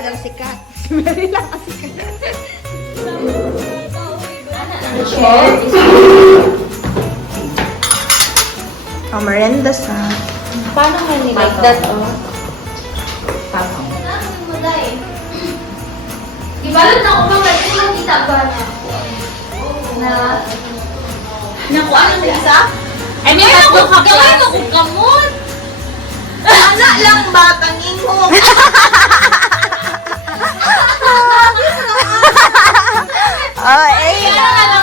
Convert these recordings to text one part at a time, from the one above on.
pod ang sikat. Si Mary lang ang sikat. Oh, merenda sa. Paano nga nila? Like that, oh. Tama. Ibalot na ko ba kasi yung kitaba na Nakuha na sa isa? I mean, gawin mo kung kamot. Ana lang ba? Tangin mo. Oh, eh.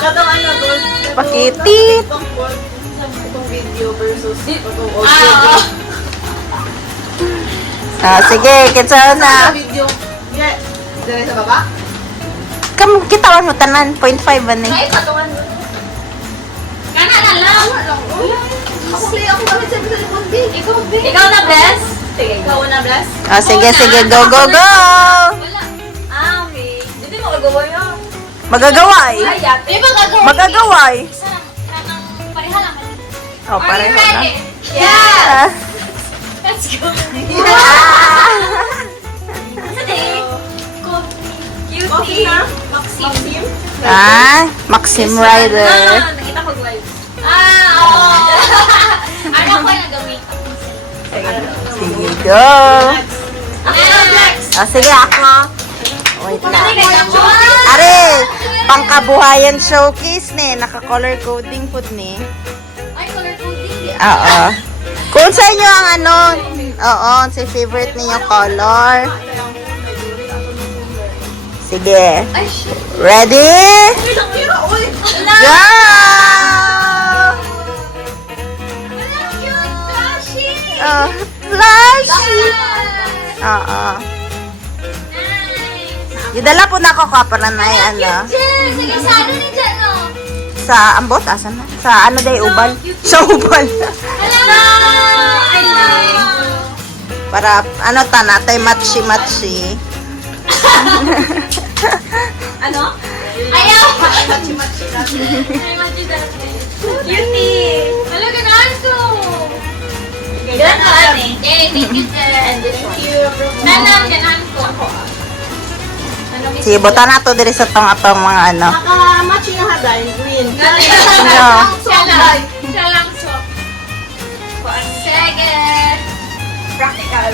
Katong ano doon? Pakitit. Itong video versus itong Ah, audio. Ah, sige, kitsa na. Video. Yeah. Dire sa baba? Kitawan mo tanan, 0.5 ba ni? ay, patungan mo. Kana na lang. Ako bakit sabi sa likod, Big? Ikaw na, bless? Sige, ikaw na, bless? Oh, sige, sige, go, go, go! Wala. Ah, okay. Hindi mo gagawa yun. Magagawa eh. Ay, yate. Di ba gagawa? Magagawa eh. Isa lang, pareha lang. Oh, pareho na. Yes! Ah. Let's go. Ah. Sige. Coffee Cutie. na? Maxim. Ah, Maxim Rider. Nakita ko vibes. Oo. Ano ko na gamit? Sige, go! Ako na, Flex. Oh, sige, ako. Wait lang. Are, pangkabuhayan showcase ni. Naka-color coding po ni. Ay, color coding. Oo. Kung sa inyo ang ano, oo, sa favorite ninyo color. Sige. Ay, shit. Ready? Uy! Go! Wala, cute. Flashy. Oh, flashy! Oo. Nice. Idala po na ako para na ano. Jen, sige, sa ano ni Jen, no? Sa ambot, asan na? Sa ano day, ubal? Sa ubal. Hello! I like. Para ano ta natay matchy-matchy. Ano? Ayaw! Machi-machi na. Ay, match dati. Cutie! Wala, ganahan ko. Ganahan eh. Yay, thank you, Jen. Thank you. Nanang, ganahan ko. Ano, miss? Sige, buta na to diri sa atong mga ano. Naka-matching yung haday, green. Ano? Siya lang. Siya lang, so. Sige. Practical.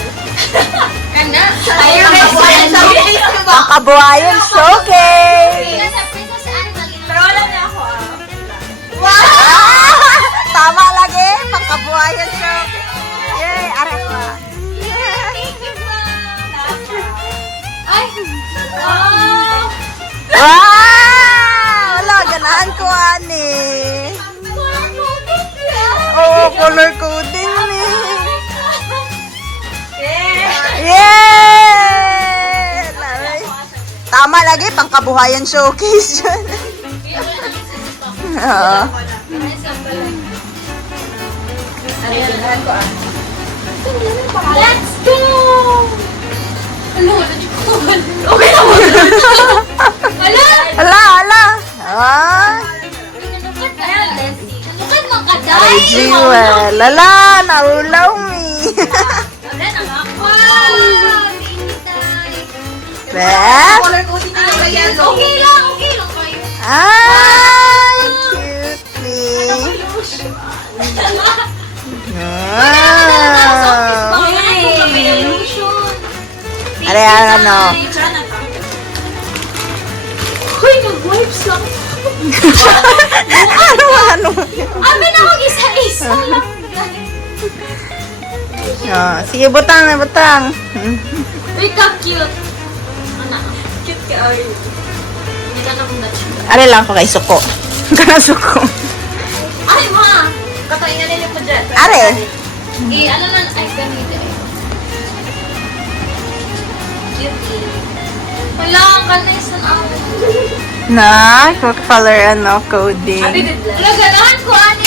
Ganda. Ayun, Pangkabuhayan showcase! Nasa princess animal. Pero wala niya ako Tama lagi, pangkabuhayan showcase. Yay, aray ko. Thank you, Ay! Wow! Wow! Wala, ganahan ko, ani. Color coding yan! Oo, color coding ni. Yeah! Yay! Tama lagi, pangkabuhayan showcase yun. Oo. Let's go! Ano? Okay na mo! Wala! Hala, hala. Ah, Lukan mo ka, ay, Jewel. Lala, naulaw mi. Wala na nga. Wow! Tinitay. Beth? color coding nila kay yellow. Okay lang kayo. Ay, cute ni. Wow. Are, ano? Hoy, nag-wipes lang. Ano? Amin ako isa-isa lang. Oh, sige, butang na, butang. Uy, ka-cute. Ano? Cute ka, ay. Hindi ka na kung na-cute. Are lang ko kay suko. Kana suko. Ay, ma! Katayin na nila po dyan. Are. Ano na, ay, ganito eh. Cute. Wala, ang kanis na ako. Na, color ano, coding. Wala, ganahan ko, ano